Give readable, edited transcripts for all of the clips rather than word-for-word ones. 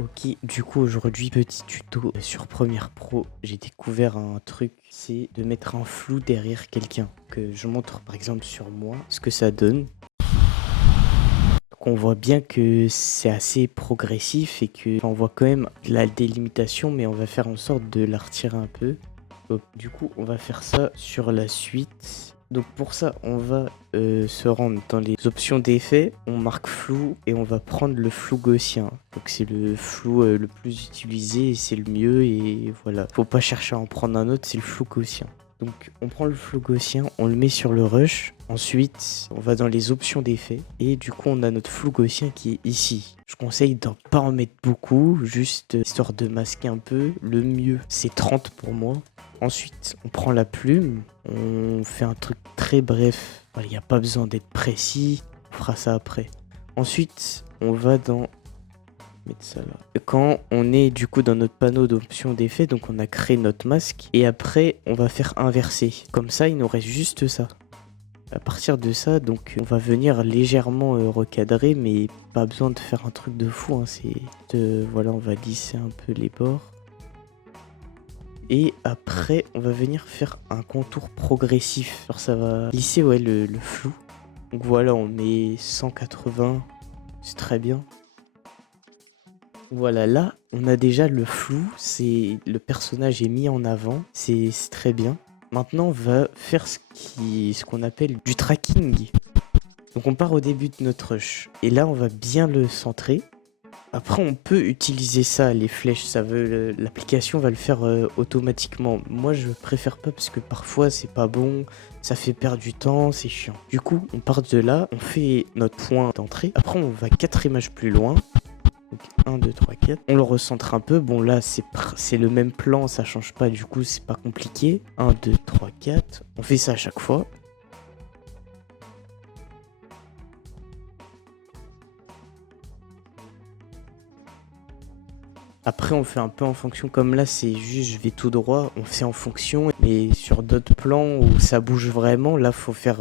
Ok, du coup aujourd'hui petit tuto sur Premiere Pro, j'ai découvert un truc, c'est de mettre un flou derrière quelqu'un, que je montre par exemple sur moi, ce que ça donne. Donc on voit bien que c'est assez progressif et que on voit quand même la délimitation, mais on va faire en sorte de la retirer un peu. Hop, du coup on va faire ça sur la suite. Donc pour ça on va se rendre dans les options d'effets, on marque flou et on va prendre le flou gaussien. Donc c'est le flou le plus utilisé et c'est le mieux et voilà. Faut pas chercher à en prendre un autre, c'est le flou gaussien. Donc on prend le flou gaussien, on le met sur le rush. Ensuite, on va dans les options d'effets et du coup on a notre flou gaussien qui est ici. Je conseille d'en pas en mettre beaucoup, juste histoire de masquer un peu. Le mieux c'est 30 pour moi. Ensuite, on prend la plume, on fait un truc très bref. Il n'y a pas besoin d'être précis, on fera ça après. Ensuite, on va dans... mettre ça là. Quand on est du coup dans notre panneau d'options d'effets, donc on a créé notre masque. Et après, on va faire inverser. Comme ça, il nous reste juste ça. À partir de ça, donc on va venir légèrement recadrer, mais pas besoin de faire un truc de fou. Hein. Voilà, on va lisser un peu les bords. Et après, on va venir faire un contour progressif. Alors ça va lisser ouais, le flou. Donc voilà, on met 180. C'est très bien. Voilà, là, on a déjà le flou. Le personnage est mis en avant. C'est très bien. Maintenant, on va faire ce qu'on appelle du tracking. Donc on part au début de notre rush. Et là, on va bien le centrer. Après, on peut utiliser ça, les flèches, l'application va le faire automatiquement. Moi, je préfère pas parce que parfois, c'est pas bon, ça fait perdre du temps, c'est chiant. Du coup, on part de là, on fait notre point d'entrée. Après, on va 4 images plus loin. Donc 1, 2, 3, 4. On le recentre un peu. Bon, là, c'est le même plan, ça change pas, du coup, c'est pas compliqué. 1, 2, 3, 4. On fait ça à chaque fois. Après, on fait un peu en fonction, comme là, c'est juste, je vais tout droit, on fait en fonction. Mais sur d'autres plans où ça bouge vraiment, là, faut faire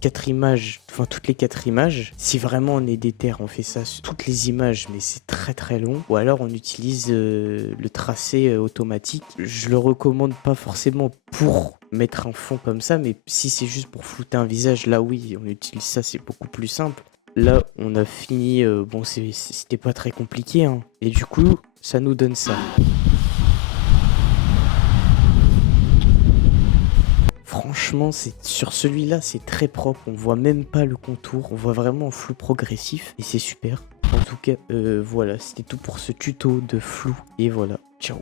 4 images, enfin toutes les 4 images. Si vraiment on est déter, on fait ça sur toutes les images, mais c'est très très long. Ou alors, on utilise le tracé automatique. Je le recommande pas forcément pour mettre un fond comme ça, mais si c'est juste pour flouter un visage, là, oui, on utilise ça, c'est beaucoup plus simple. Là, on a fini. Bon, c'était pas très compliqué. Hein. Et du coup, ça nous donne ça. Franchement, sur celui-là, c'est très propre. On voit même pas le contour. On voit vraiment un flou progressif. Et c'est super. En tout cas, voilà, c'était tout pour ce tuto de flou. Et voilà, ciao.